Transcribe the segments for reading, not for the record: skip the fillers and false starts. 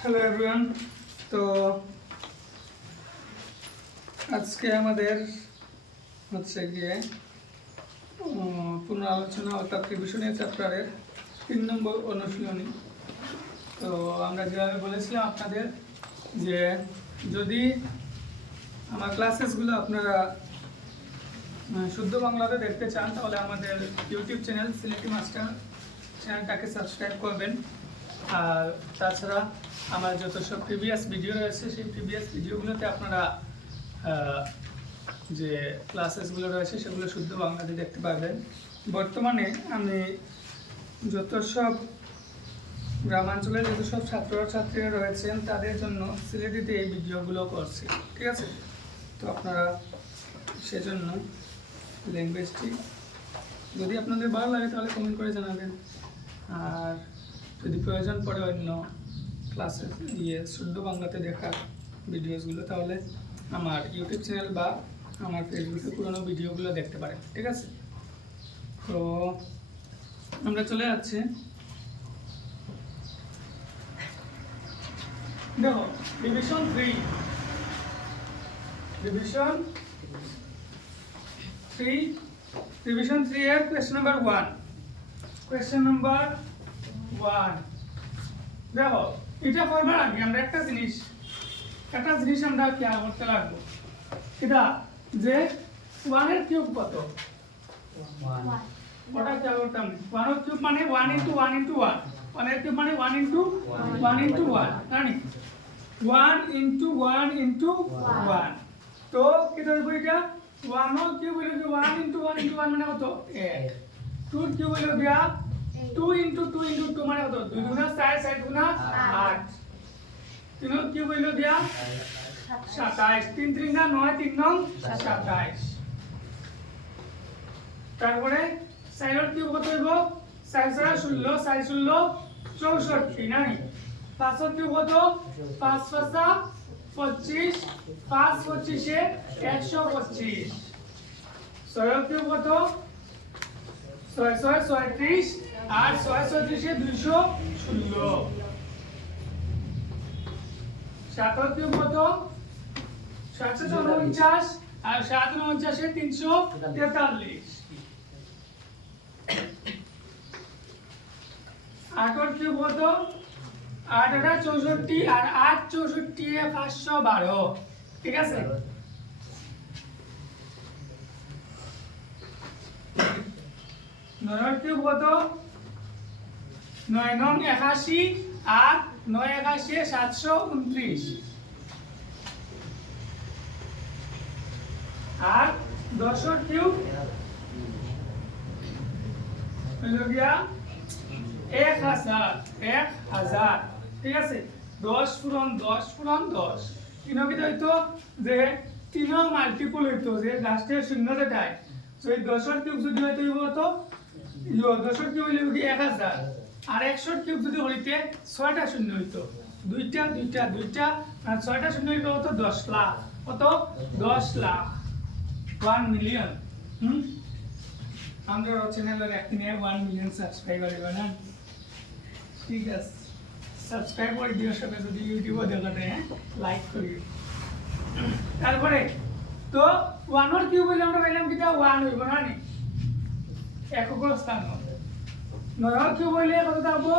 Hello everyone. তো আজকে আমাদের হচ্ছে গিয়ে পুনরালোচনা অর্থাৎ রিভিশনের চ্যাপ্টারের 3 নম্বর অনুশীলনী। তো আমরা যেভাবে বলেছিলাম আপনাদের যে যদি আমার ক্লাসেসগুলো আপনারা শুদ্ধ বাংলাতে দেখতে চান তাহলে আমাদের ইউটিউব চ্যানেল সিলেটি মাস্টার চ্যানেলটাকে সাবস্ক্রাইব করবেন। আর তাছাড়া আমার যত সব প্রিভিয়াস ভিডিও রয়েছে সেই প্রিভিয়াস ভিডিওগুলোতে আপনারা যে ক্লাসেসগুলো রয়েছে সেগুলো শুদ্ধ বাংলাতে দেখতে পারবেন। বর্তমানে আমি যত সব গ্রামাঞ্চলের যত সব ছাত্রছাত্রীরা রয়েছেন তাদের জন্য সিলেটিতে এই ভিডিওগুলো করছি, ঠিক আছে? তো আপনারা সেজন্য ল্যাঙ্গুয়েজটি যদি আপনাদের ভালো লাগে তাহলে কমেন্ট করে জানাবেন। আর যদি প্রয়োজন পড়ে অন্য ক্লাসে শুদ্ধ বাংলাতে দেখার ভিডিওসগুলো তাহলে আমার ইউটিউব চ্যানেল বা আমার ফেসবুকে পুরোনো ভিডিওগুলো দেখতে পারেন, ঠিক আছে? তো আমরা চলে যাচ্ছি, দেখো রিভিশন 3 এর কোয়েশ্চন নাম্বার 1। কোয়েশ্চন নাম্বার 1 দেখো, এটা করবার আগে আমরা একটা জিনিস আমরা খেয়াল করতে লাগবো। এটা যে 1 এর কিউব কত? 1 ওটা খেয়াল করতাম। 1 এর কিউব মানে 1 * 1 * 1। 1 এর কিউব মানে 1 * 1 * 1, জানি 1 * 1 * 1। তো কি ধরব এটা? 1 এর কিউব হলো 1 * 1 * 1 মানে কত? 1। 2 এর কিউব হলো 2 * 2 * 2 মানে কত? 2 গুণা 4 4 গুণা 8। 3 এর কিউব হলো 27। 3 × 3 = 9, 3 × 9 = 27। তারপরে 4 এর কিউব কত হইব? 4 × 16, 4 × 16 64 নানি। 5 এর কিউব কত? 5 × 5 = 25, 5 × 25 = 125। 6 এর কিউব কত? 6 × 6 = 36 আর 6 × 36 = 216। 7 এর কিউব কত? 7 × 7 = 49 আর 7 × 49 = 343। 8 এর কিউব কত? 8 × 8 = 64 আর 8 × 64 = 512, ঠিক আছে? 9 এর কিউব কত? 9 × 9 = 81 আর 9 × 81 = 729। আর 10 এর কিউব হলো গিয়া 1000, ঠিক আছে? 10 × 10 × 10 তিনকি হইতো যে 3 মাল্টিপল হইতো যে লাস্টের শূন্য যেটাই। সো এই 10 এর কিউব যদি হইতো কত? 10 এর কিউব হইলো কি 1000 আর 100 এর কিউব যদি হইতে 6টা শূন্য হইতো, দুইটা আর 6টা শূন্য হইতো কত? 10 লাখ। কত? 10 লাখ, 1 মিলিয়ন। আমরা চ্যানেলের একদিনে 1 মিলিয়ন সাবস্ক্রাইবার হইব না, ঠিক আছে? সাবস্ক্রাইব করে দিও সবাই, যদি ইউটিউবে দেখতে লাইক করিও। তারপরে তো 1 এর কিউব হইলে আমরা পাইলাম কিটা? 1 হইব না নি, একক স্থান। 9 এর কিউব হইলে কত থাকবো?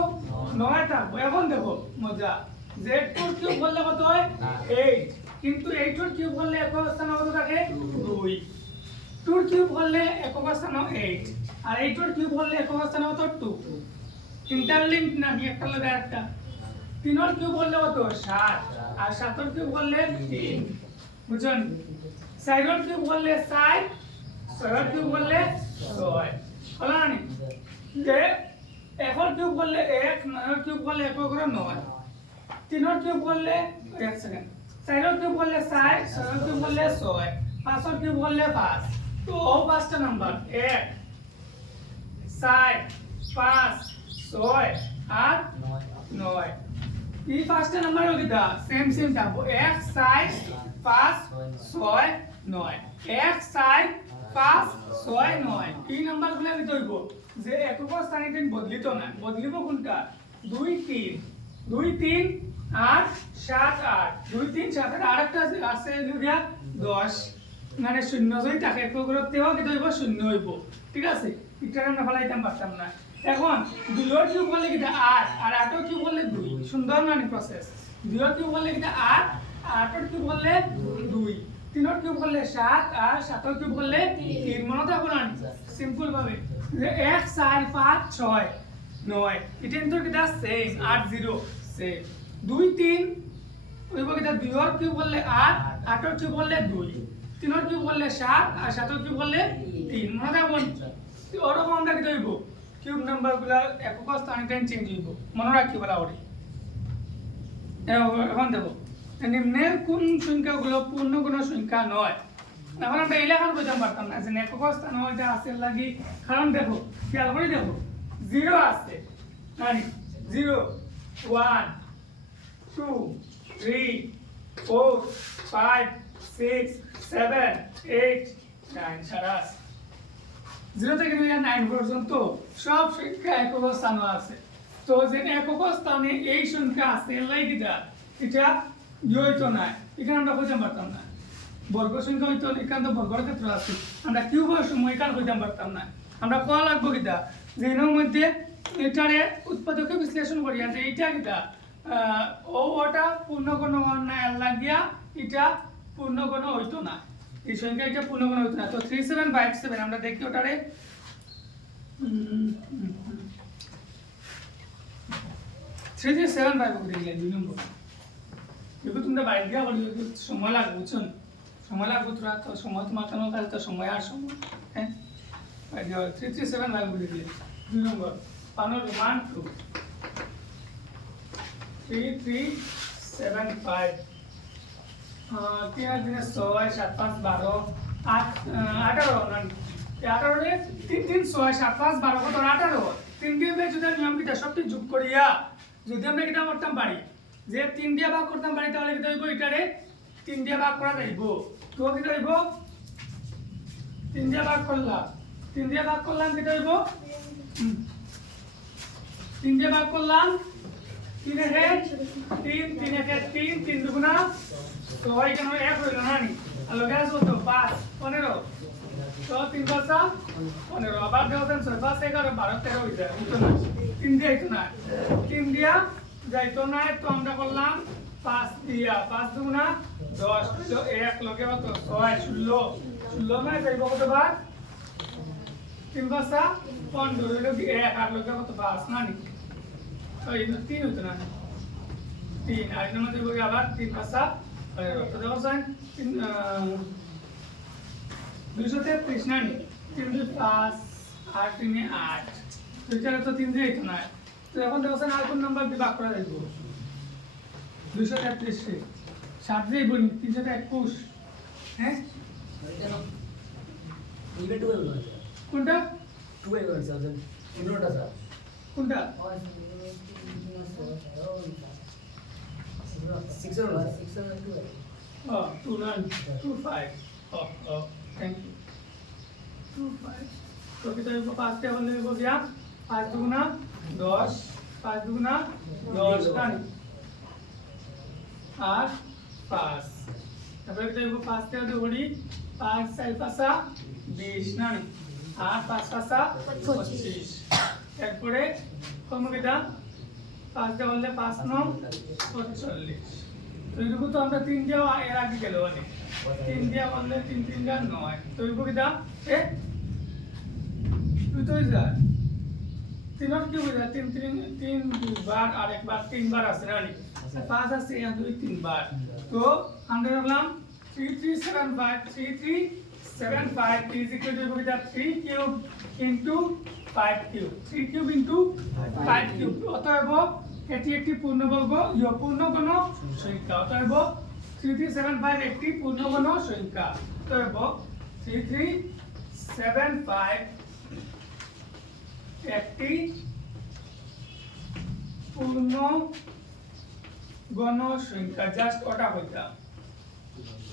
9 থাকবো। এখন দেখো মজা, z এর কিউব করলে কত হয়? 8, কিন্তু 8 এর কিউব করলে একক স্থান কত থাকে? 2। 2 এর কিউব করলে একক স্থান 8 আর 8 এর কিউব করলে একক স্থান কত? 2। ইন্টারলিংক না, একটা লাগে একটা। 3 এর কিউব করলে কত? 7 আর 7 এর কিউব করলে 3, বুঝছেন? 4 এর কিউব করলে 4, 6 এর কিউব করলে 6, হলো না নি? যে 1 এর কিউব করলে 1, 9 এর কিউব করলে 1 করে 9, 3 এর কিউব করলে 1 সেকেন্ড, 4 এর কিউব করলে 4, 6 এর কিউব করলে 6, 5 এর কিউব করলে 5। তো পাঁচটা নাম্বার 1, 4, 5, 6 আর 9। এই পাঁচটা নাম্বার কিটা? সেম থাকবো। 1, 4, 5, 6, 9। 1, 4, 5, 6, 9 এই নাম্বারগুলো আমি ধরব যে একক স্থানে বদলিত না, বদলিব কোনটা? 2, 3। 2 3 8 7 8 2 3 7 8 আরেকটা আছে লিখিয়া 10 মানে শূন্য যদি থাকে প্রগ্রতেও কি হইব শূন্য হইব ঠিক আছে এটা আমরা ফলাইতাম পারতাম না এখন 2 এর কিউব বললে কিটা 8 আর 8 এর কিউব বললে 2 সুন্দর মানে প্রসেস 2 এর কিউব বললে কিটা 8 8 এর কিউব বললে 2 3 এর কিউব বললে 7 আর 7 এর কিউব বললে 3 মনে থাকো না সিম্পল ভাবে যে 1 4 5 6 9 এটা কিন্তু কিটা সেম 8 0 সেম 2 3 হইব কিটা 2 এর কিউব বললে 8 8 এর কিউব বললে 2 3 এর কিউব বললে 7 আর 7 এর কিউব বললে 3 মনে থাকো ওরকম আমরা কি হইব কিউব নাম্বারগুলো একক স্থানে চেঞ্জ হইব মনে রাখি বলা ওরে এখন দেখো নিম্নের কোন সংখ্যাগুলো পূর্ণগুণ সংখ্যা নয় এখন আমরা এই লেখার বুঝতে পারতাম না যে একক স্থানে ওইটা আছে লাগি কারণ দেখো খেয়াল করে দেখো 0 আছে মানে 0 1 2 3 4 5 6 7 8 9 সারা আছে 0 থেকে 9 পর্যন্ত সব সংখ্যা একক স্থানে আছে তো যে একক স্থানে এই সংখ্যা আছে লাইকিটা এটা হইতো না এখানে আমরা বুঝতে পারতাম না বর্গ সংখ্যা হইতো এখানে তো বর্গের ক্ষেত্রে আছে আমরা কিউবের সময় এখানে বুঝতে পারতাম না আমরা কোয়া লাগবো কিটা যে এর মধ্যে এটারে উৎপাদকে বিশ্লেষণ করি যে এইটা কিটা ওটা পূর্ণগণ না লাগিয়া এটা পূর্ণগণ হইতো না এই সংখ্যা এটা পূর্ণগণ হইতো না তো 3757 আমরা দেখি ওটারে 3757 দেখলে 2 নম্বর দেখো তোমরা বাইরে গিয়ে বলি সময় লাগবে বুঝছো সময় লাগবে তোরা তো সময় তো মাথানো কাজ তো সময় আর সময় হ্যাঁ 3375 দেখলে 2 নম্বর পানোর মান 2 3375 তিন দিনে 6 7 5 12 8 18 না 18 রে 3 3 6 7 5 12 কত 18 3 দিয়ে যদি নিয়ম কিটা সবটি যোগ করিয়া যদি আমরা কিটা করতাম পারি যে 3 দিয়ে ভাগ করতাম পারি তাহলে কিটা হইব এটারে 3 দিয়ে ভাগ করা যাইব তো কিটা হইব 3 দিয়ে ভাগ করলাম কিটা হইব 3 দিয়ে ভাগ করলাম 3 একে 3 3 একে 3 3 দুগুণা তো এখানে 1 হইল না নি আর লগে আসবো তো 5 15 তো 3 5 15 আবার দেওয়া দেন 6 5 11 12 13 হই যায় উঠো না 3 দিয়ে আইতো না 3 দিয়া যাইতো না তো আমরা করলাম 5 দিয়া 5 দুগুণা 10 তো 1 লগে কত 6 16 16 না যাইব কত বার 3 5 15 হইলো 1 আর লগে কত 5 না নি তো এই 3 হইতো না 3 আর এর মধ্যে বলি আবার 3 5 তো দেখো সাইন 233 না নি 3 5 8 3 8 তো এটা তো 3 দিয়ে হইতো না তো এখন দেখো সাইন আর কোন নাম্বার দিয়ে ভাগ করা যাইব 233 রে 7 দিয়ে বলি 321 হ্যাঁ এটা 12 কোনটা 12 আছে কোনটা স্যার কোনটা 612 oh 2925 oh thank you 25 तो कितना है 5 टेबल में हो गया 5 दुगुना 10 5 दुगुना 10 का नहीं 8 5 তারপরে কিটা হইব 5 তে আছে বড়ি 5 4 5 20 না নি 8 5 5 25 তারপরে কম কিটা 5 তে বললে 5 9 45 তো এইটুকু তো আমরা 3 দিয়ে এর আগে গেল মানে 3 দিয়ে বললে 3 3 যা 9 তো এইটুকু কিটা এ তুই তো যা 3 আর কি হইছে 3 3 3 বার আর একবার 3 বার আছে না নি 5 আছে আর 2 3 বার তো আমরা রাখলাম 3375 is equal to 3 cube into 5 cube 3 cube into 5 cube অতএব এটি একটি পূর্ণবর্গ পূর্ণগণ সংখ্যা অতএব 3375 একটি পূর্ণগণ সংখ্যা অতএব 3375 একটি পূর্ণগণ সংখ্যা জাস্ট ওটা কইতাম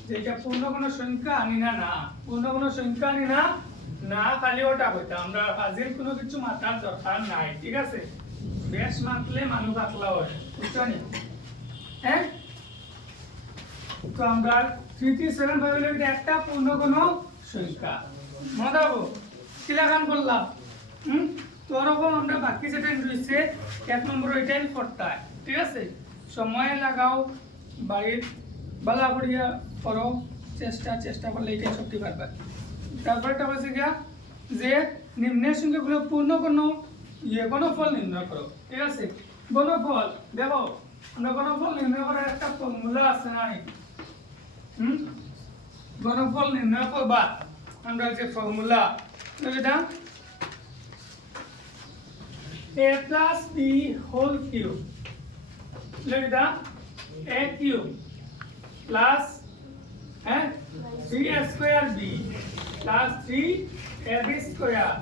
যেটা পূর্ণগণ সংখ্যা আনি না না পূর্ণগণ সংখ্যা আনি না না খালি ওটা কইতাম আমরা ফাজিল কোনো কিছু মাথার দরকার নাই ঠিক আছে বেশ মাতলে মানুষ পাতলা হয় বুঝছো নি হ্যাঁ তো আমরা 3375 হলো এটা একটা পূর্ণ কোনো সংখ্যা মনে রাখবো কি লাগান বললাম তো ওরকম আমরা বাকি যেটা রয়েছে 1 নম্বর ওইটাই করতে হয় ঠিক আছে সময় লাগাও বাড়ির বালা করিয়া করো চেষ্টা করলে এটাই সত্যি পারবে তারপরে একটা বলছে গিয়া যে নিম্নের সংখ্যাগুলো পূর্ণ কোনো গণফল নির্ণয় করো ঠিক আছে গণফল দেখো আমরা গণফল নির্ণয় করার একটা ফর্মুলা আছে না গণফল নির্ণয় করবা আমরা যে ফর্মুলা এটা a plus b whole cube এটা a cube plus 3a square b plus 3ab square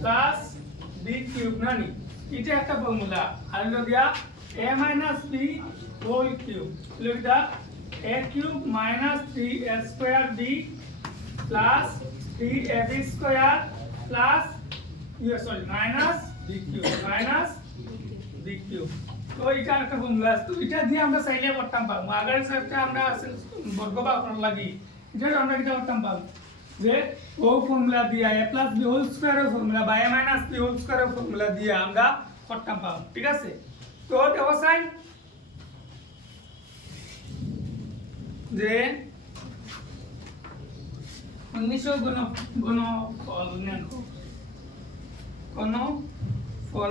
plus b cube নানি এটা একটা ফর্মুলা আর হলো দিয়া a minus b whole cube এটা a cube minus 3a square b plus 3ab square plus minus b cube তো এটা একটা formula তো এটা দিয়ে আমরা চাইলে করতাম পাবো আগের স্টেপটা আমরা বর্গ বা করার লাগি এটা আমরা কি করতাম পাবো যে ও ফর্মুলা দিয়া a plus b whole square এর ফর্মুলা বা a minus b whole square এর ফর্মুলা দিয়ে আমরা করতাম পাবো ঠিক আছে তো দেখো সাইন যে 1900 গুণফল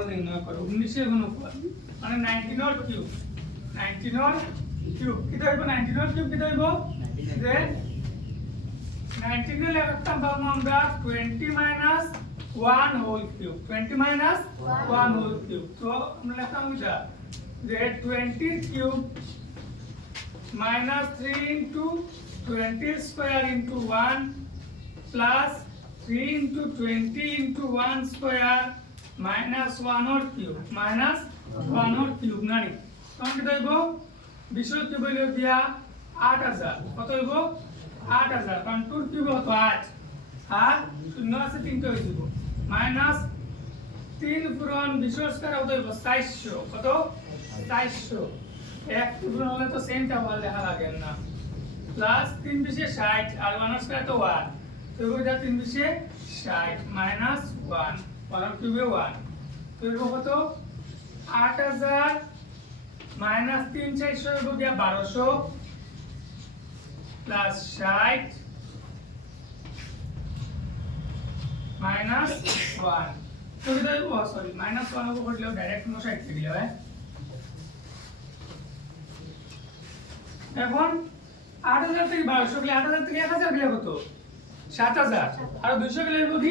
নির্ণয় করো 1900 গুণফল মানে 19 এর কিউব 19 এর কিউব কি হইব 19 এর কিউব কি হইব যে 19 এর লিখতাম পাবো আমরা 20 minus 1 whole cube 20 minus 1 whole cube তো আমরা লিখতাম এটা যে 20 cube minus 3 into 20 square into 1 plus 3 into 20 into 1 square minus 1 or cube minus 1 or cube নানি তখন কি হইব বিশদ কিউব হইল দিয়া 8000 কত হইব 8000 কারণ 2 কিউব হতো 8 আর শূন্য আছে 3 তে হইব মাইনাস 3 পূরণ বিশদ স্কয়ার হতো হইব 400 কত 400 এক পূরণ হলে তো সেমটা বল লেখা লাগে না প্লাস 3 বিশে 60 আর 1 স্কয়ার তো 1 তো এটা 3 বিশে 60 মাইনাস 1 1 কিউবে 1 তো এর কত 8000 মাইনাস 3 400 হইব গিয়া 1200 প্লাস 60 মাইনাস 1 তো এটা সরি মাইনাস 1 হইব করলেও ডাইরেক্ট নো 60 থেকে হয় এখন 8000 থেকে 1200 গেলে 8000 থেকে 1000 গেলে কত 7000 আর 200 গেলে কত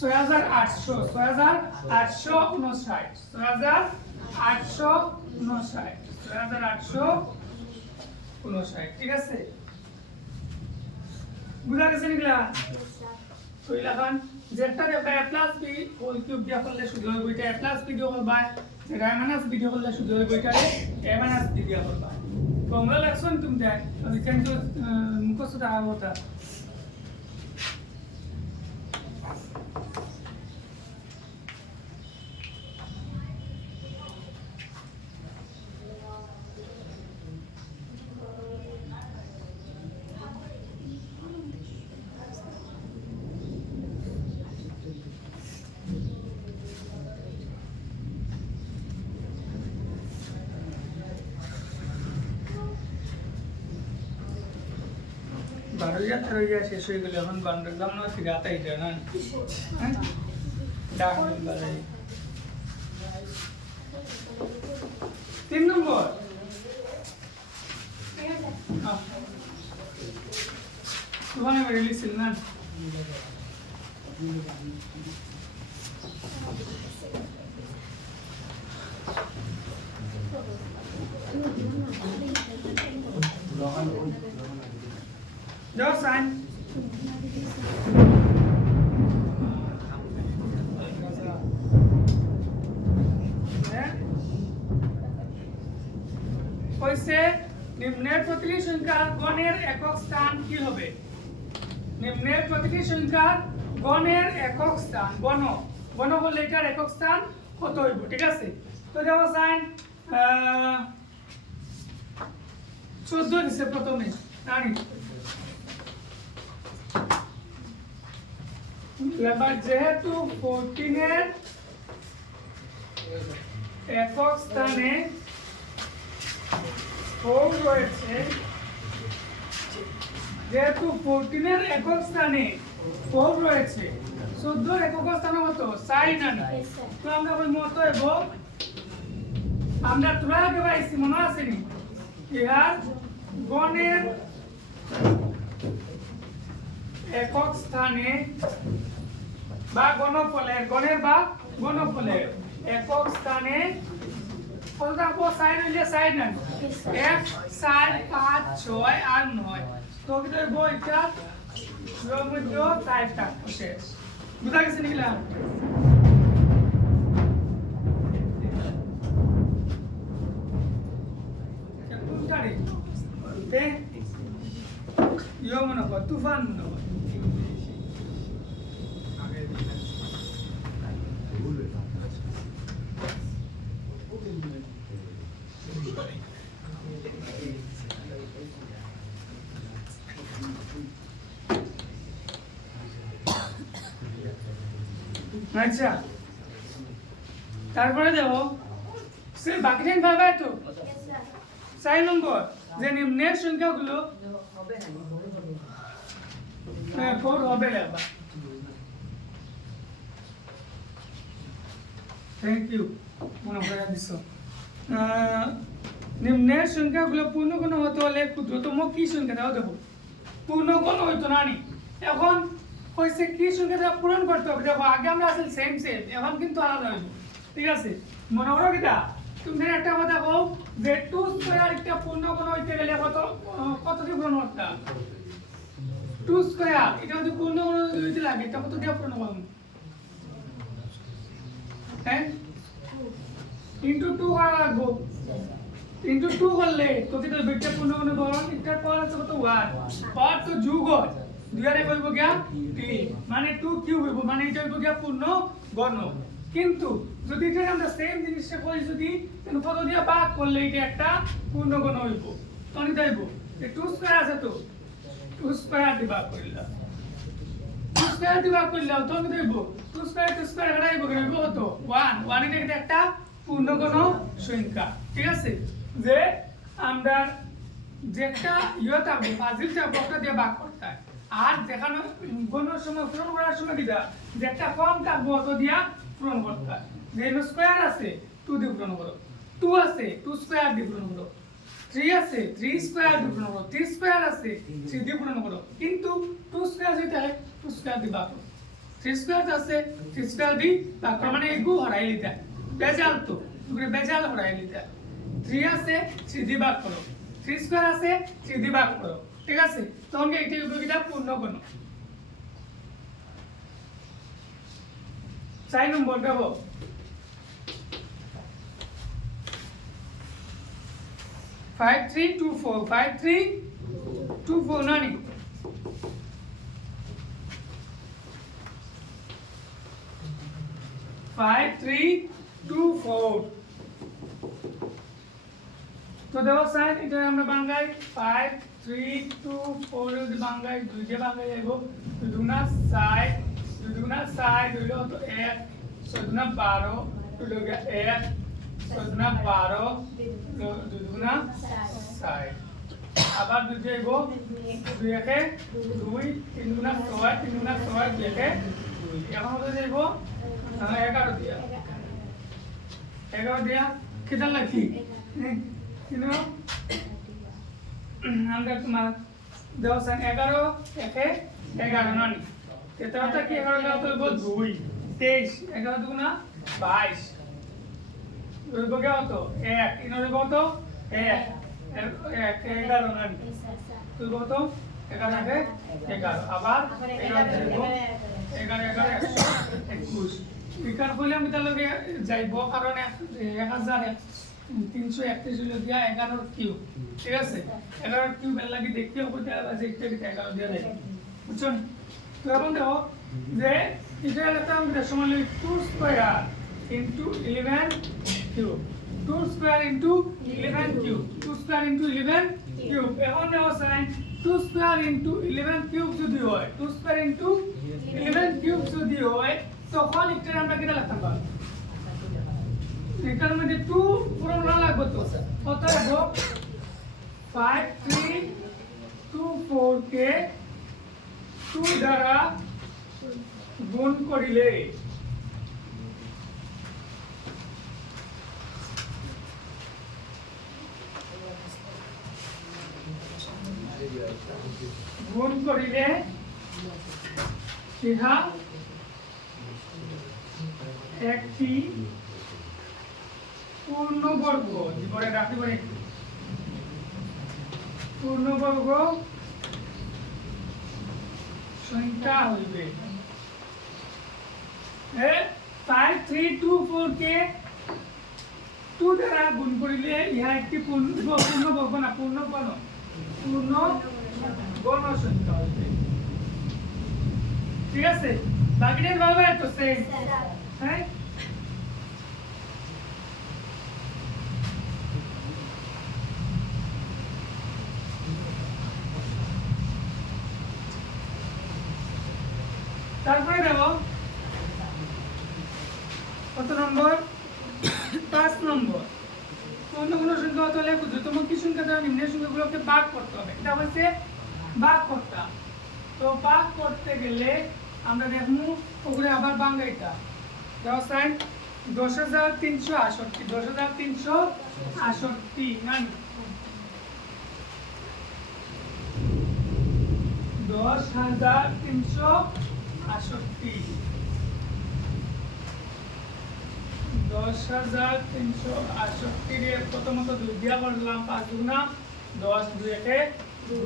6800 6859 ঠিক আছে বুঝা গেছে নিকলা তো ইলাখান যেটা দেখবে a plus b whole cube দিয়া করলে শুধু হইব এটা a plus b দিয়ে করবা যেটা a minus b দিয়ে করলে শুধু হইব এটা a minus b দিয়া করবা তোমরা লেখছো তুমি দেখ আমি কিন্তু মুখস্থ টাকা হতা বারোইয়া তেরোইয়া শেষ হয়ে গেলে এখন বান্ডারলাম না ফিরে আতাই যায় না ডাক বাজাই 3 নম্বর তোমার রিলিজ ছিল না Đó sai. কইছে নিম্নের প্রতিটি সংখ্যার গণের একক স্থান কি হবে নিম্নের প্রতিটি সংখ্যার গণের একক স্থান গণ বললে এটার একক স্থান কত হইব ঠিক আছে তো তো দেখো সাইন 14 দিছে প্রথমে জানি এবার যেহেতু 14 এর একক স্থানে 4 রয়েছে, যেহেতু 14 এর একক স্থানে 4 রয়েছে, 14 এর একক স্থানে কত সাইন আনি, তো আমরা বলবো মত এবং আমরা তুলা আগে পাইছি মনে আছে নি ইহার গণের একক স্থানে বা গণফলের গণের বা গণফলের একক স্থানে কতটা কো সাইন হইলে সাইন না এক 4 5 6 আর 9 তো কি তো বইটা রমদ্র টাইপটা শেষ বুঝা গেছে নিলা কোনটারে তে ইয়ো মনে কর তুফান মনে কর আচ্ছা তারপরে দেখো সে বাকি টাইম পাবে তো 4 নম্বর যে নিম্নের সংখ্যাগুলো ফোর হবে লেখা থ্যাংক ইউ মনে করে দিছ নিম্নের সংখ্যাগুলো পূর্ণগণ হতে হলে ক্ষুদ্রতম কি সংখ্যা দাও দেখো পূর্ণগণ হইতো না নি এখন হইছে কি সংখ্যাটা পূরণ করতে হবে দেখো আগে আমরা আসলে সেম এখন কিন্তু আলাদা হইব ঠিক আছে মনে করো কিটা তুমি একটা কথা বল যে 2 স্কয়ার একটা পূর্ণগণ হইতে গেলে কত দিয়ে পূরণ করতে 2 স্কয়ার এটা যদি পূর্ণগণ হইতে লাগে এটা কত দিয়ে পূরণ করব হ্যাঁ ইনটু 2 করা লাগবে ইনটু 2 করলে তো কি তো বিটটা পূর্ণগণ বলন এটা পাওয়ার আছে কত 1 পাওয়ার তো যোগ হয় দুইয়ারে কইব গিয়া 3 মানে 2 কিউব হইব মানে এটা হইব গিয়া পূর্ণ গণ কিন্তু যদি এটা আমরা সেম জিনিসটা করি যদি তাহলে কত দিয়া ভাগ করলে এটা একটা পূর্ণ গণ হইব তখন দেব যে 2 স্কয়ার আছে তো 2 স্কয়ার দি ভাগ করিলা 2 স্কয়ার দি ভাগ করিলা তখন দেব 2 স্কয়ার হরাইব কত কত 1 1 এটা একটা পূর্ণ গণ সংখ্যা ঠিক আছে যে আমরা যেটা ইয়া থাকবে ফাজিলটা বকটা দিয়ে ভাগ করতে হয় আর যেখানে গণের সময় পূরণ করার সময় দিদা যেটা কম থাকবে অত দিয়া পূরণ করতে হয় যে স্কয়ার আছে 2 দিয়ে পূরণ করো 2 আছে 2 স্কয়ার দিয়ে পূরণ করো 3 আছে 3 স্কয়ার দিয়ে পূরণ করো 3 স্কয়ার আছে 3 দিয়ে পূরণ করো কিন্তু 2 স্কয়ার যেটা হয় 2 স্কয়ার দিয়ে ভাগ করো 3 স্কয়ার আছে 3 স্কয়ার দিয়ে ভাগ করো মানে এগু হরাই লিতা বেজাল তো তুমি বেজাল হরাই লিতা 3 আছে 3 দিয়ে ভাগ করো 3 স্কয়ার আছে 3 দিয়ে ভাগ করো ঠিক আছে তখন এইটা উপযোগিতা পূর্ণ গণ 4 নম্বর দেব 5324 নানি 5324 তো দেখো সাইন এটা আমরা বাংলাই 5324 যদি বাংলাই দুই দিয়ে বাংলাই যাইব দুগুণা 4 দুগুণা 4 হইলো তো 1 ছয়গুণা 12 হইলো 1 ছয়গুণা 12 দুগুণা 4 আবার দুই যাইব 2 একে 2 3 গুণা 6 3 গুণা 6 2 একে 2 এখন হতে যাইব 11 দিয়া 11 দিয়া কিটা লাগি কিন্তু আমরা তোমার দেওয়া 11 একে 11 নানি তেতাটা কি 11 তো বল 2 23 11 দুগুণা 22 রইব কত 1 ইন রইব কত 1 11 নানি তুই কত 11 কে 11 আবার 11 21 বিকার কইলাম এটা লগে যাইব কারণ 1331 হলো দিয়া 11 কিউব ঠিক আছে 11 কিউব এর লাগি দেখতে হবে যে এটা 11 দিয়া দেয় বুঝছেন তো এখন দেখো যে এটা একটা আমাদের সমান 2 square into 11 cube 2 square into 11 cube 2 square into 11 cube এখন দেও সাইন 2 স্কয়ার ইনটু 11 কিউব যদি হয় 2 স্কয়ার ইনটু 11 কিউব যদি হয় তখন এটা আমরা কিটা লিখতে পারব এটার মধ্যে 2 ফর্মুলা লাগবে তো অতএব 5 3 2 4 কে 2 দ্বারা গুণ করিলে ইহা একটি পূর্ণবর্গ জীবনে রাখতে পারি পূর্ণবর্গ সংখ্যা হইবে 5 3 2 4 কে 2 দ্বারা গুণ করিলে ইহা একটি পূর্ণবর্গ না পূর্ণ গণ সংখ্যা হইবে ঠিক আছে বাকিটা ভাবে তো সেম হ্যাঁ তারপরে দেখো কত নম্বর 5 নম্বর কোন সংখ্যা হতে হলে ক্ষুদ্রতম কি সংখ্যা দ্বারা নিম্ন সংখ্যাগুলোকে ভাগ করতে হবে এটা হচ্ছে ভাগ করতে তো ভাগ করতে গেলে আমরা দেখমু ওগুলো আবার বাংলাইটা দাও সাইন 10368 না 10368 এর প্রথমত 2 দিয়া করলাম 5 দুগুণা 10 2 একে 2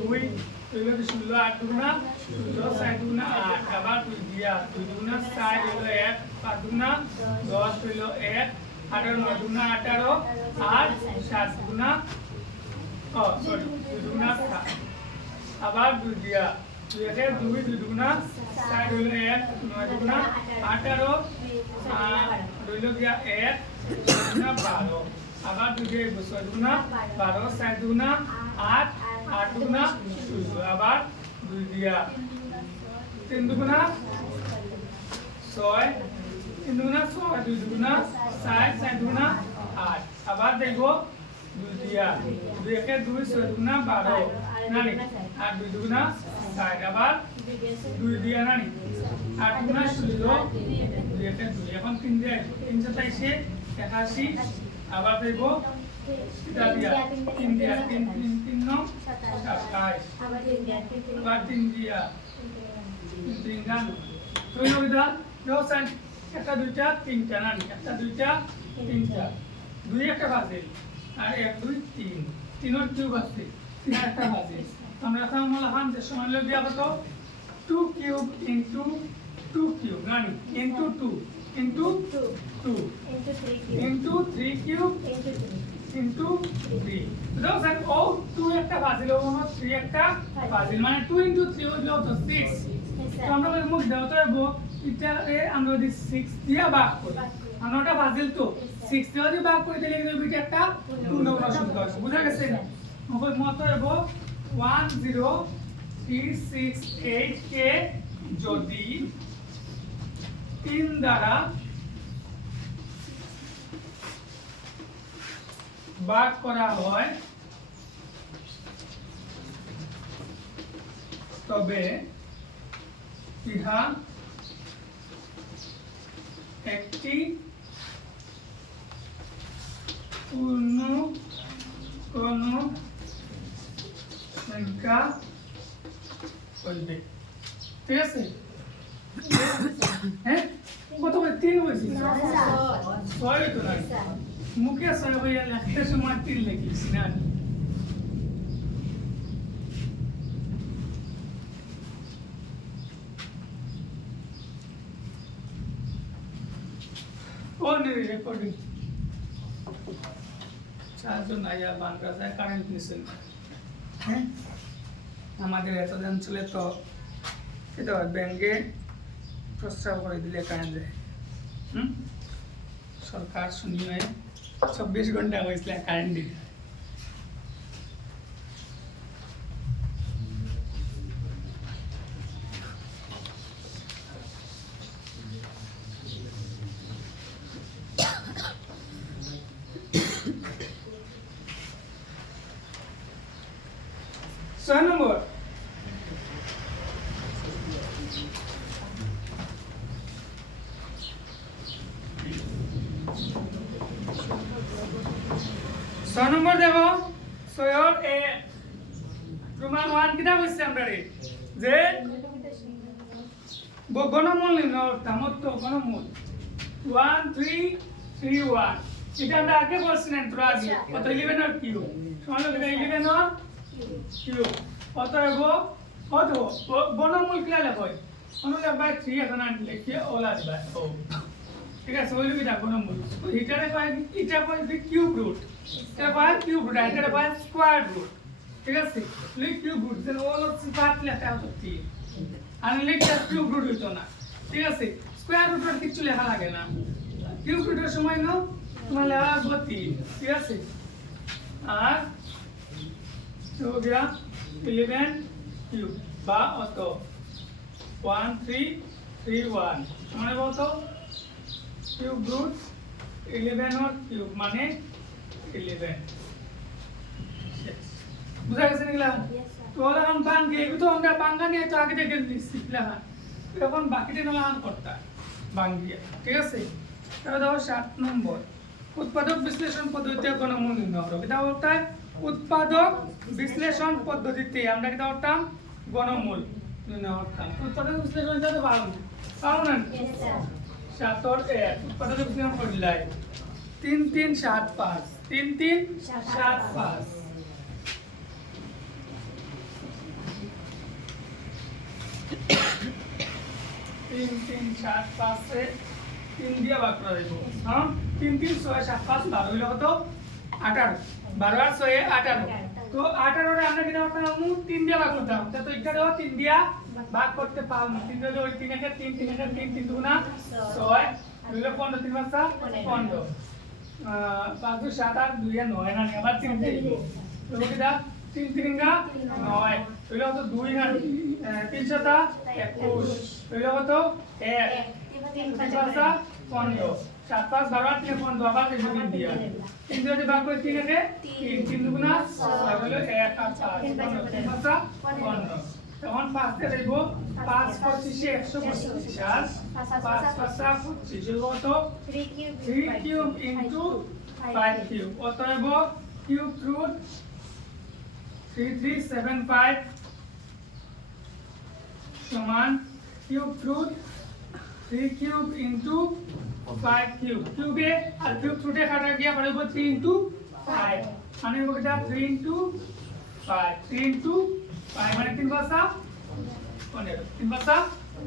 হইলো 16 8 দুগুণা 16 6 দুগুণা 8 আবার 2 দিয়া 2 দুগুণা 6 হইলো 1 5 দুগুণা 10 হইলো 1 18 9 দুগুণা 18 8 7 দুগুণা সরি 2 দুগুণা 7 আবার 2 দিয়া 2 একে 2 2 দুগুণা 6 হইলো 1 9 দুগুণা 18 হইলো গিয়া 1 দুগুণা 12 আবার 2 দিয়ে 6 দুগুণা 12 7 দুগুণা 8 8 দুগুণা 16 আবার 2 দিয়া 3 দুগুণা 6 3 দুগুণা 6 2 দুগুণা 7 7 দুগুণা 8 আবার দেখো 2 দিয়া 2 একে 2 6 দুগুণা 12 নানি 8 2 দুগুণা 7 আবার 2 দিয়া নানি 8 দুগুণা 16 2 একে 2 এখন 3 দিয়া 3 27 81 আবার দেখো এটা দিয়া 3 দিয়া 3 3 9 27 আবার 3 দিয়া 3 গান তুই নইদা দোসান একটা দুইটা তিনটা নানি একটা দুইটা তিনটা দুই একটা বাজে আর 1 2 3 তিনর কিউব আছে তিন একটা বাজে আমরা তাহলে হাম যে সময় লই দিয়া কত 2 কিউব ইনটু 2 কিউব নানি into 2 into 2 into 3 cube into 3 দোসান ও 2 একটা বাজিল ও 3 একটা বাজিল মানে 2 ইনটু 3 হলো তো 6 তো আমরা মুখ দাও তো এটা আমরা যদি 6 দিয়া ভাগ করি আমরা বাজিল তো 6 দিয়ে যদি ভাগ করে দিলে কিন্তু এটা একটা পূর্ণবর্গ সংখ্যা হবে বুঝা গেছে মত হইব 10368 কে যদি 3 দ্বারা ভাগ করা হয় তবে ইহা একটি পূর্ণ কোন সংখ্যা হইবে ঠিক আছে হ্যাঁ কত বলে 3 হইছে 6 তো না মুখে 6 হইয়া লিখতে সময় 3 লিখিস না কোন রেকর্ডিং চারজন আয়া বাংলা যায় কারেন্ট নিছেন হ্যাঁ আমাদের এত দিন চলে তো এটা ব্যাংকে প্রস্তাব করে দিলে কারেন্ট যায় সরকার শুনিয়ে 24 ঘন্টা হয়েছিল কারেন্ট দিতে। ছয় নম্বর দেখো ছয়র এ রোমান 1 কিটা কইছে আমরা রে যে গণমূল নির্ণয় তামত্ব গণমূল 1 3 3 1 এটা আমরা আগে বলছিলেন তোরা আগে কত 11 এর কিউব সমান হলো 11 এর কিউব কত হবে কত গণমূল কি লেখা হয় অনুলে বাই 3 এখন আন লিখে ওলা দিবা ও ঠিক আছে ওই লিখে দাও গণমূল এটারে পাই এটা পাই কিউব রুট এটা পাই কিউব রুট এটা পাই স্কয়ার রুট ঠিক আছে লিখ কিউব রুট দেন ওল সিফাত লেখা হচ্ছে আর লিখটা কিউব রুট হইতো না ঠিক আছে স্কয়ার রুটের কিছু লেখা লাগে না কিউব রুটের সময় না তোমার লেখা গতি ঠিক আছে আর তো গিয়া 11 কিউব বা অত 1 3 3 1 মানে কত কিউব রুট 11 और কিউব মানে 11 বুঝা গেছে নিলা তো ওরা हम बांग गए तो আমরা বাঙ্গা নিয়ে তো আগে থেকে শিখলা এখন বাকিটা না আন করতা বাঙ্গ দিয়া ঠিক আছে তাহলে দাও 7 নম্বর উৎপাদক বিশ্লেষণ পদ্ধতিতে গণমূল নির্ণয় করো এটা হচ্ছে উৎপাদক বিশ্লেষণ পদ্ধতিতে আমরা কি দাওতাম গণমূল নির্ণয় করতাম উৎপাদক বিশ্লেষণ যাতে পাও না সাতর এক উৎপাদক বিশ্লেষণ করলাই 3 3 7 5 3 3 7 5 3 3 7 5 से 3 दिया भाग करा देबो हां 3 3 6 7 5 12 হইলো কত 18 12 আর 6 18 তো 18 রে আমরা কি করতাম 3 দিয়া ভাগ করতাম তো এটা দাও 3 দিয়া ভাগ করতে পারো না 3 দিয়ে ওই 3 এর 3 3 এর 3 3 দুগুণা 6 হইলো 15 3 বাসা 15 5 2 7 8 2 9 না আবার 3 দিয়ে তো কি দা 3 3 গা 9 হইলো তো 2 না 3 7 21 হইলো কত 1 3 বাসা 15 7 5 12 3 15 আবার 3 দিয়া 3 দিয়ে ভাগ করে 3 এর 3 3 দুগুণা 6 হইলো 1 আর 5 3 বাসা 15 তখন 5 তে দেব 5 25 125 5 5 25 কত 3 কিউব ইনটু 5 কিউব অতএব কিউব রুট 3375 সমান cube root 3 cube into 5 cube কিউবে আর কিউব রুটে কাটা গিয়া পড়ে 3 ইনটু 5 মানে ওটা 3 ইনটু 5 3 ইনটু 5 মানে 3 বাসা 15 3 বাসা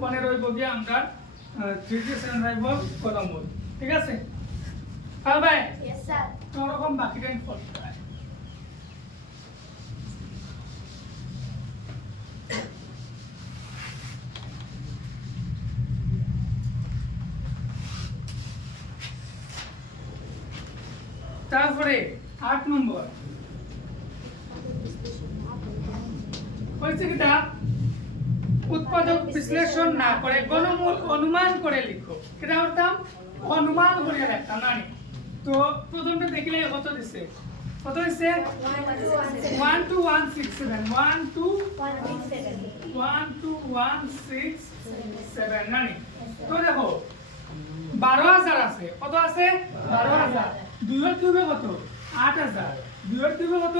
15 হইব গিয়া আমরা 375 গণমূল ঠিক আছে হ্যাঁ ভাই यस স্যার তো রকম বাকিটা ইনফর্ম করা তারপরে 8 নম্বর কইছে কিটা উৎপাদক বিশ্লেষণ না করে গণমূল অনুমান করে লিখো এটা করতাম অনুমান করে লিখতাম না তো প্রথমটা দেখলে কত দিছে 1 2 1 6 7 1 2 1 2 1 6 7 নানি তো দেখো 12000 আছে কত আছে 12000 2 এর কিউবে কত 8000 2 এর কিউবে কত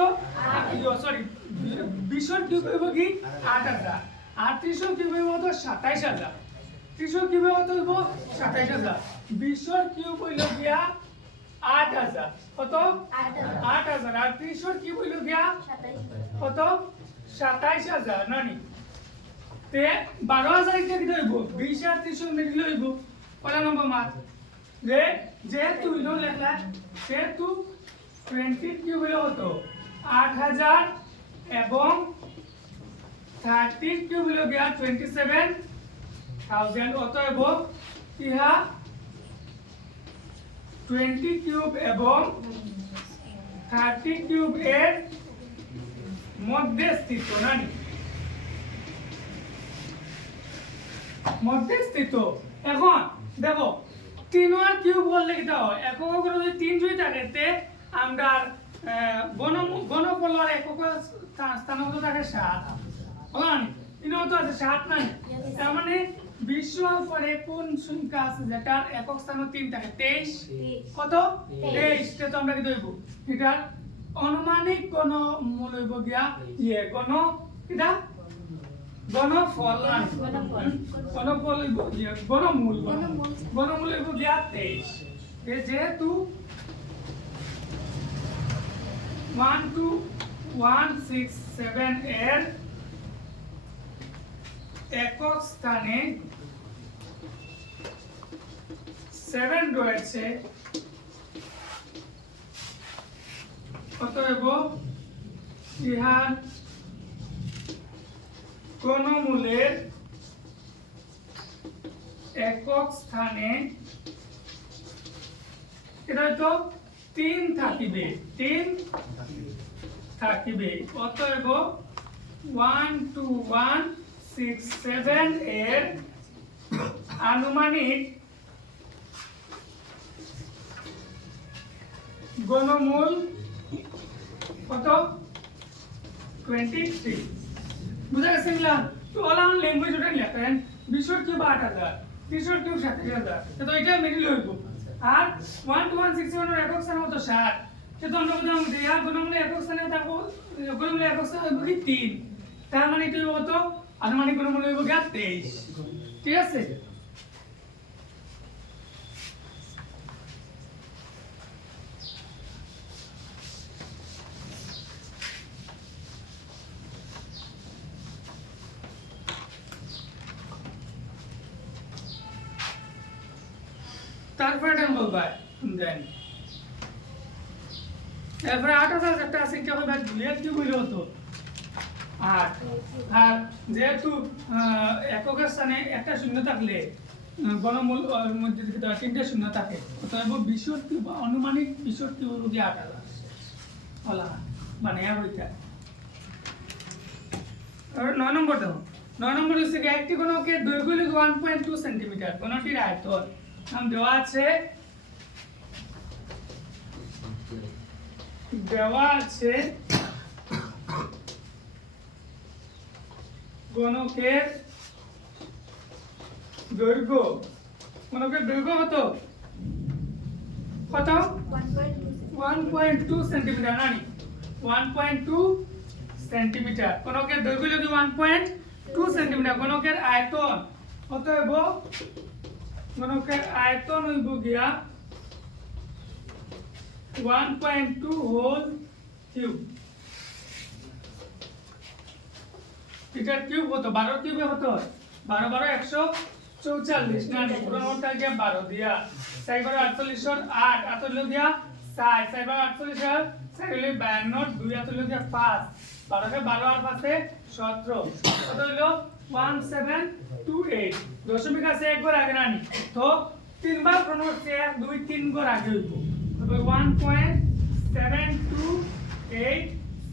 সরি 20 এর কিউবে হবে কি 8000 আর 30 এর কিউবে কত 27000 30 এর কিউবে কত হইব 27000 20 এর কিউব হইল গিয়া 8000 কত 8000 আর 30 এর কিউব হইল গিয়া কত 27000 নানি তে 12000 কে কি হইব 20 আর 30 মিলে হইব কত নম্বর মার যেহেতু ইনো লেখা সেহেতু 20 কিউব হলো হতো 8000 এবং 30 কিউব হলো গিয়া 27000 অতএব ইহা 20 কিউব এবং 30 কিউব এর মধ্যে স্থিত নানি মধ্যে স্থিত। এখন দেখো 3 আর কিউব বললে কি হয়, একক করে যদি 3 যদি থাকে তে আমরা ঘনফলের একক স্থান কত থাকে 7 বলেন ইনো তো আছে 7 নাই, তার মানে বিশ্ব পরে কোন সংখ্যা আছে যেটার একক স্থান 3 থাকে 23 কত 23 তে তো আমরা কি দেব এটা অনুমানিক ঘনমূল হইব গিয়া ঘন এটা ঘনফল ঘনফল হইব ঘনমূল হইব গিয়া 23 এ যেহেতু 12167 এর একক স্থানে 7 রয়েছে, অতএব ইহার ঘনমূলের একক স্থানে এটা তো 3 থাকিবে অতএব 12167 এর আনুমানিক ঘনমূল কত 23 বুঝা গেছে না? তো অলান ল্যাঙ্গুয়েজ ওটা লেখেন 20 কিউব 8000 30 কিউব 7000 তো এটা মিডিল হইব আর 12167 এর একক স্থান কত 7 তো আমরা বললাম দেয়া ঘনমূল একক স্থানে থাকবো ঘনমূল একক স্থান হইব কি 3, তার মানে এটা হইব কত আনুমানিক ঘনমূল হইব 23। ঠিক আছে, তারপরে এটা বলবা দেন এরপরে 8000 একটা আছে কি হবে দুইয়ের কি হইল হতো 8 আর যেহেতু এককের স্থানে একটা শূন্য থাকলে ঘনমূল মধ্যে থেকে 3টা শূন্য থাকে অতএব 20 কিউব আনুমানিক 20 কিউব হলো 8000 হলা মানে আর হইতা। আর 9 নম্বর দাও 9 নম্বর হচ্ছে কি একটি ঘনকের দৈর্ঘ্য হলো 1.2 সেন্টিমিটার, ঘনটির আয়তন নাম দেওয়া আছে ঘনকের দৈর্ঘ্য কত 1.2 সেন্টিমিটার নানি 1.2 সেন্টিমিটার ঘনকের দৈর্ঘ্য হলো 1.2 সেন্টিমিটার। ঘনকের আয়তন অতএব ঘনকের আয়তন হইব গিয়া 1.2 হোল কিউব, এটার কিউব কত 12 কিউবে কত 12 12 144 না পুরোটা গিয়া 12 দিয়া 4 12 48 এর 8 8 দিয়া 4 4 12 48 এর 4 হইলো 52 2 8 দিয়া 5 12 কে 12 আর 5 এ 17 কত হইলো 1728 দশমিক আছে একবার আগে নানি তো তিনবার প্রণবছে 1 2 3 বার আগে হইব তবে 1.728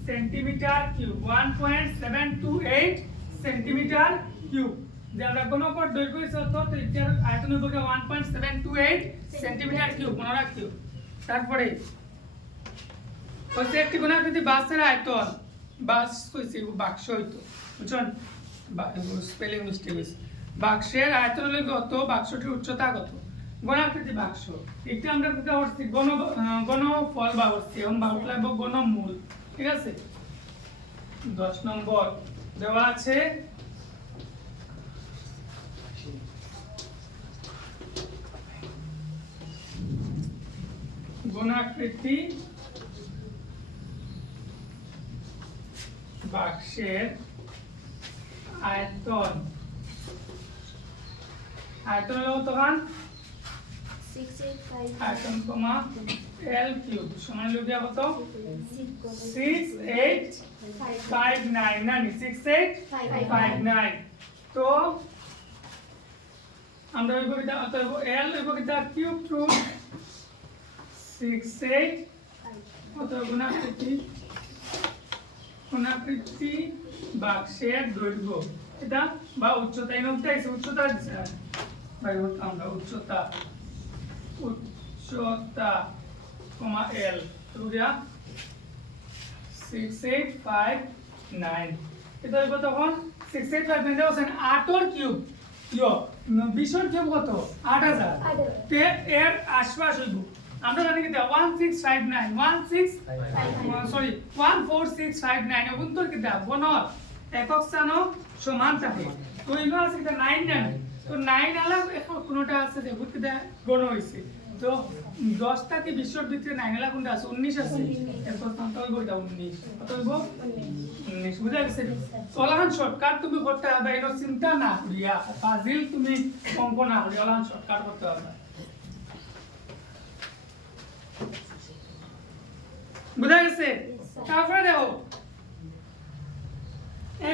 সেন্টিমিটার কিউব 1.728 সেন্টিমিটার কিউব যে আমরা ঘনকের দৈর্ঘ্য হিসাব তো এটার আয়তন হইব 1.728 সেন্টিমিটার কিউব মনে রাখিও। তারপরে হচ্ছে একটি ঘনাকৃতি বাক্সের আয়তন বাক্স কইছি বাক্স হইতো বুঝছেন স্পেলিং মিস্টেক হইছে বাক্সের আয়তন হলো কত বাক্সটির উচ্চতা কত ঘনাকৃতি বাক্স এটা আমরা কি করছি ঘনফল বা করছি এবং বাক্স লাগবে ঘনমূল। ঠিক আছে 10 নম্বর দেওয়া আছে ঘনাকৃতি বাক্সের আয়তন হলো তখন 685 আয়তন কমা L কিউব সমান হলো গিয়া কত 6859 না 6859 তো আমরা ওই বইটা অতএব L ওই বইটা কিউব রুট 6 8 কত গুণাকৃতি বাক্সের দৈর্ঘ্য এটা বা উচ্চতা এই নকটা আছে উচ্চতা দিছে ভাই আমরা উচ্চতা L তুরিয়া 6859 এটা হইব তখন 6859 আছে 8 এর কিউব ইয়ো 20 এর কিউব কত 8000 তে এর আশপাশ হইব আমরা জানি কি 14659 অন্তর কি দা বনর একক স্থান সমান থাকে তো ইনো আছে কি 9 তো 9 আলাদা কোনটা আছে দেখো কি দা গণ হইছে তো 10 টা কি 20 এর ভিতরে 9 আলাদা কোনটা আছে 19 আছে এরপর স্থানটা হইব এটা 19 কত হইব 19 বুঝা গেছে সোলান শর্টকাট তুমি করতে হবে এনো চিন্তা না করিয়া ফাজিল তুমি অঙ্ক না করিয়া সোলান শর্টকাট করতে হবে বুঝা গেছে তারপরে দেখো 11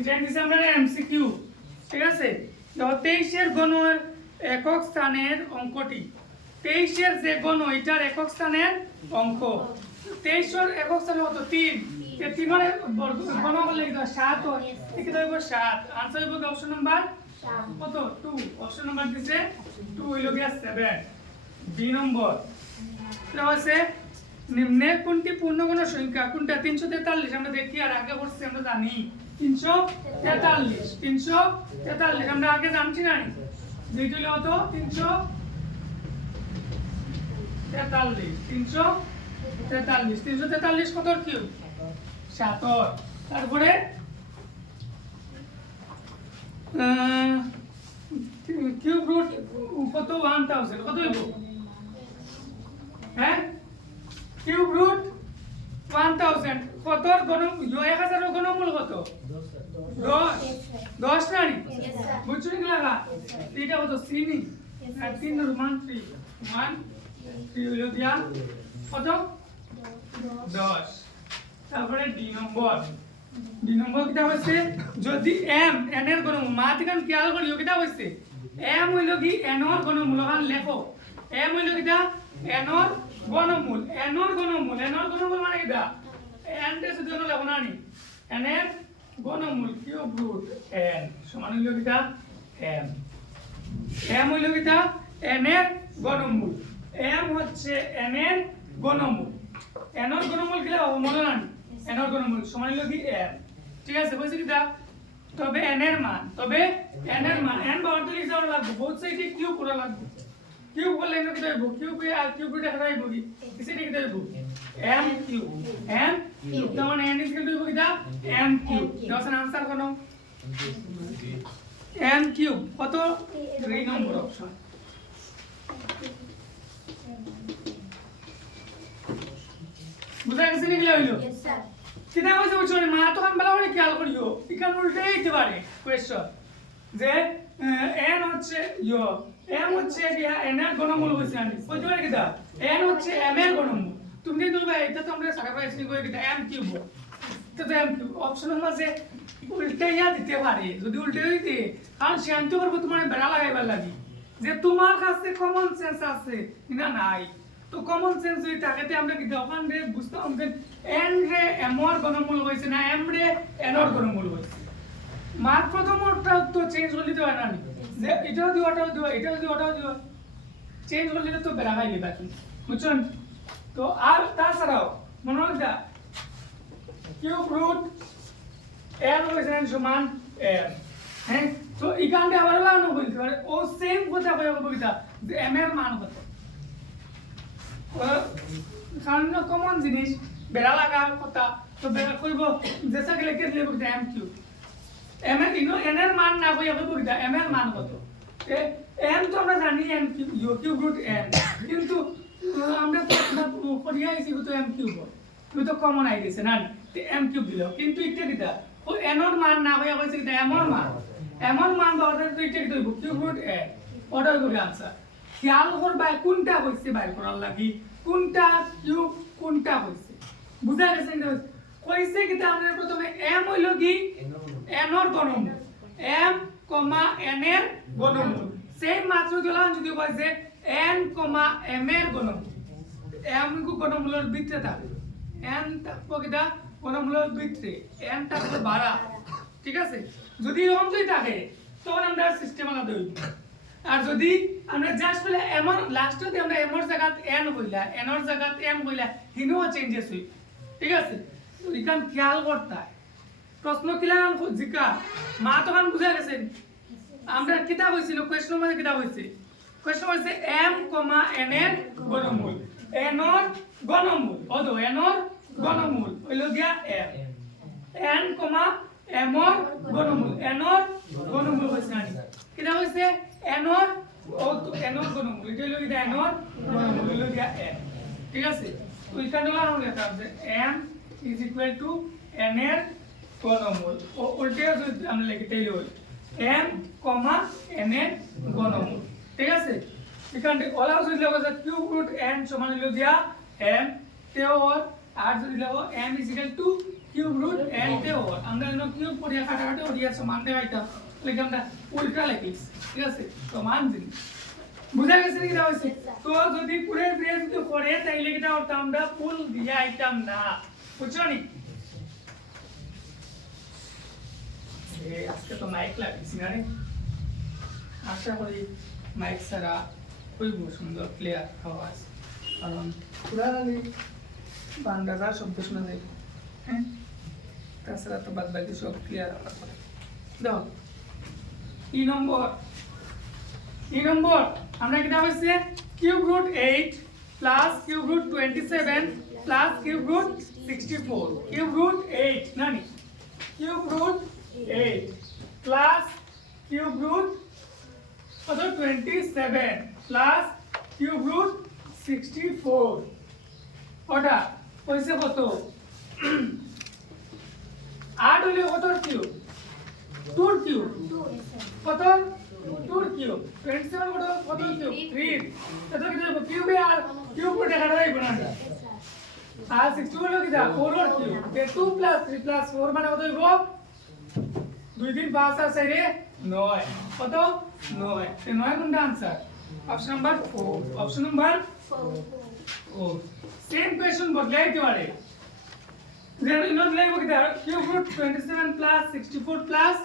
এটা দিছে আমরা এমসিকিউ ঠিক আছে দেখো 23 এর গণের একক স্থানের অঙ্কটি 23 এর যে গণ এটার একক স্থানের অঙ্ক 23 এর একক স্থানে কত 3 তে 3 এর গণ করলে এটা 7 হয় ঠিক আছে 7 आंसर হইব অপশন নাম্বার কত 2 অপশন নাম্বার দিছে 2 হইল গিয়া 7 বি নম্বর এটা হইছে নিম্নে কোনটি পূর্ণগণ সংখ্যা কোনটা 343 আমরা দেখি আর আগে করছি আমরা জানি 343 আমরা আগে জানছি না যেটা হলো তো 343 কত কিউব 7 তারপরে কিউব রুট কত 1000 কত হইব হ্যাঁ কিউব রুট 1000 কত গণ 1000 এর গণমূল কত 10 নানি বুঝছো কি লাগা এটা কত সিনি আর 3 এর মান 3 হলো দিয়া কত 10 তারপরে ডি নম্বর কিটা হইছে যদি m n এর গণমূল মাতিকান খেয়াল করিও কিটা হইছে m হইল কি n এর গণমূল গান লেখো m হইল কিটা n এর গণমূল মানে কিটা n তে যদি আমরা লেখো না নি n এর গণমূল কিউব রুট n সমান হইল কিটা m হইল কিটা n এর গণমূল m হচ্ছে n এর গণমূল n এর গণমূল কি হবে মনে না n এর গণমূল সমান হইল কি m ঠিক আছে বুঝছি কিটা তবে n এর মান n বাবার তো লিখা লাগবে বহুত সাইডে কিউব করা লাগবে কিউব করলে এনে কিটা হইব কিউব আর কিউব রুট একটা হইব কি সেটা কিটা হইব m কিউব তখন n ইকুয়াল টু হইব কিটা m কিউব দশ আনসার কোন m কিউব কত 3 নম্বর অপশন বুঝা গেছে কি হইলো यस স্যার কিটা হইছে বুঝছো মা তো কাম বলা করে খেয়াল করিও ইকান উল্টেই দিতে পারে কোশ্চেন যে n হচ্ছে m হচ্ছে n এর গণমূল হইছে আমি বুঝতে পারে কিটা n হচ্ছে m এর গণমূল তুমি কিন্তু ভাই এটা তো আমরা সারাবার এসে কই কিটা m কিউব তো m কিউব অপশন আছে উল্টেইয়া দিতে পারে যদি উল্টে দিতে কারণ শান্ত করব তোমার বেড়া লাগাইবার লাগি যে তোমার কাছে কমন সেন্স আছে না নাই তো কমন সেন্স যদি থাকে তে আমরা কি ওখান রে বুঝতে হবে n রে m এর গণমূল হইছে না m রে n এর গণমূল হইছে মাত্র প্রথমটা তো চেঞ্জ করলে তো হয় না যে এটাও দিও ওটাও দিও এটাও দিও ওটাও দিও চেঞ্জ করলে তো বেড়া খাইবে বাকি বুঝছেন তো আর তাছাড়াও মনে রাখবা কিউব রুট n হইছে সমান m হ্যাঁ তো এখানে আবার লাগানো বলতে পারে ও সেম কথা কইয়া কবিতা যে m এর মান কত কারণ কমন জিনিস বেড়া লাগা কথা তো বেড়া কইব যেসা গেলে কে দিলে বলতে m কিউব m এর ইনো n এর মান না কইয়া কইব কিটা m এর মান কত m তো আমরা জানি n কিউব রুট n কিন্তু আমরা তো করিয়া আইছি তো m কিউব তুমি তো কমন আই গেছে না m কিউব দিলো কিন্তু এটা কিটা ও n এর মান না কইয়া কইছে কিটা m এর মান বাবাটা তো এটা কিটা কিউব রুট n ওটা হইব আনসার খেয়াল করবা কোনটা কইছে বাইর করার লাগি কোনটা কিউব কোনটা কইছে বুঝা গেছে কইছে কি আমরা প্রথমে m হইল কি n এর ঘনমূল m, n এর ঘনমূল সেম মাত্র দিলাম যদি কইছে n, m এর ঘনমূল m কো ঘনমূলের ভিতরে থাকে n থাকবো কিটা ঘনমূলের ভিতরে n থাকবে 12 ঠিক আছে যদি এরকম যদি থাকে তখন আমরা সিস্টেম আলাদা হইব আর যদি আমরা জাস্ট বলে m এর লাস্টে যদি আমরা m এর জায়গায় n কইলা n এর জায়গায় m কইলা হিনো চেঞ্জেস হই ঠিক আছে তো এখান খেয়াল করতে হয় প্রশ্ন কিলাম জিকা মা তখন বুঝা গেছেন আমরা কিতা হইছিল কোশ্চেন মধ্যে কিতা হইছে কোশ্চেন হইছে m, n এর ঘনমূল n এর ঘনমূল ওদো n এর ঘনমূল হইলো গিয়া m n, m এর ঘনমূল n এর ঘনমূল হইছে না কিতা হইছে n এর ও n এর ঘনমূল এটা হইলো গিয়া n এর ঘনমূল হইলো গিয়া m ঠিক আছে তো এখানে আমরা লেখা আছে m is equal to n এর ঘনমূল উল্টে যদি আমরা লিখি তাইলে হই m, n এর ঘনমূল ঠিক আছে এখানে ওলা যদি লেখা আছে কিউব রুট n সমান হলো গিয়া m তেওর আর যদি লেখো m is equal to cube root n তেওর আমরা এনো কিউব পড়িয়া কাটাকাটি ওডিয়া সমান দেখাইতাম লিখে আমরা উল্টা লিখিস ঠিক আছে সমান জিনিস বুঝা গেছে কি না হইছে তো যদি পুরো ব্রেস যদি পড়ে তাইলে কিটা করতাম আমরা ফুল দিয়া আইতাম না বুঝছো নি আজকে তো মাইক লাগিয়েছি না রে আশা করি মাইক ছাড়া খুব সুন্দর ক্লিয়ার আওয়াজ কারণ পুরানি বান্দারা শব্দ শোনা যায় হ্যাঁ তাছাড়া তো বাদ বাকি সব ক্লিয়ার আওয়াজ দেখো ই নম্বর আমরা কিটা হয়েছে cube root 8 plus cube root 27 plus cube root 64 cube root 8 নানি cube root 8 plus cube root কত 27 প্লাস কিউব রুট 64 ওটা কইছে কত 8 হইলে কত কিউব 2 কিউব কত 2 কিউব 27 কত কিউব 3 কত কিউব আর কিউব কোটে কাটা হইব না আর 60 হলো কি দা 4 এর কিউব 2 প্লাস 3 প্লাস 4 মানে কত হইব 2 3 5 আর 4 9 কত 9 তে 9 কোনটা answer option number 4 option number 4 ও সেম কোশ্চেন বদলাই দিতে পারে যেন ইনোট লাগবে কি দা কিউব রুট 27 প্লাস 64 প্লাস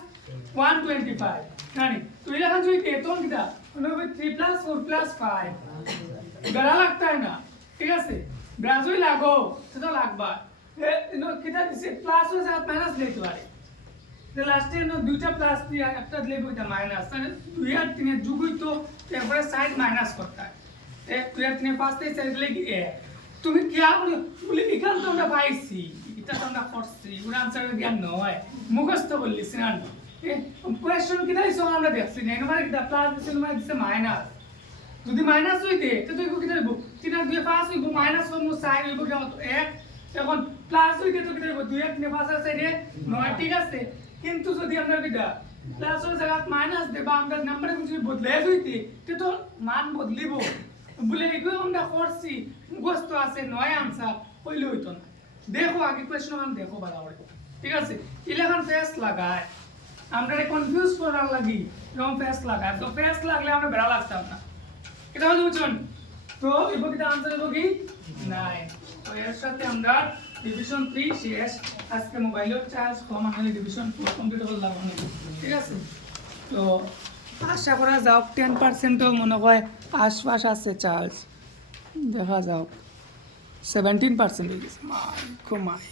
125 জানি তো এখান যদি কেতন কি দা মানে 3 প্লাস 4 প্লাস 5 গড়া লাগতা है ना ঠিক আছে ব্রাজুই লাগো সেটা লাগবা ইনো কিটা দিছে প্লাস এর সাথে মাইনাস লিখতে পারে তে লাস্টে ইনো দুইটা প্লাস দিয়ে একটা লিখব এটা মাইনাস তাহলে 2 আর 3 এর যোগ হইতো এরপরে সাইড মাইনাস করতে হয় 2 আর 3 এর পাঁচ থেকে সাইড লিখি তুমি কি বলি এখান তো আমরা পাইছি এটা তো আমরা করছি পুরো आंसर জ্ঞান নয় মুখস্থ বললিস না কোশ্চেন কিটা দিছো আমরা দেখছি না এবারে কিটা প্লাস দিছে মানে দিছে মাইনাস যদি মাইনাস হইতে তো তুই কিটা দেব 3 আর 2 5 হইব মাইনাস হইব সাইড হইব কত 1 এখন প্লাস হইতে তো কিটা দেব 2 আর 3 5 আর সাইডে 9 ঠিক আছে কিন্তু যদি আমরা কিটা প্লাস এর জায়গায় মাইনাস দেবা আমরা নাম্বার যদি বদলে হইতে তো মান বদলিব বলে এগুলো আমরা করছি মুখস্থ আছে 9 आंसर হইলে হইতো না দেখো আগে কোশ্চেন মান দেখো বরাবর ঠিক আছে ইলেখান ফেস লাগায় আমরা কনফিউজ করার লাগি রং ফেস লাগায় তো ফেস লাগলে আমরা বেড়া লাগতাম না এটা হলো বুঝুন তো এবার কি आंसर হবে কি 9 তো এর সাথে আমরা ডিভিশন 3 শেষ আজকে মোবাইলের চার্জ কম হলে ডিভিশন 4 কমপ্লিট হল লাগানো ঠিক আছে তো আশা করা যাওক 10% মনে হয় আশপাশ আছে চার্জ দেখা যাওক 17% হয়ে গেছে মাই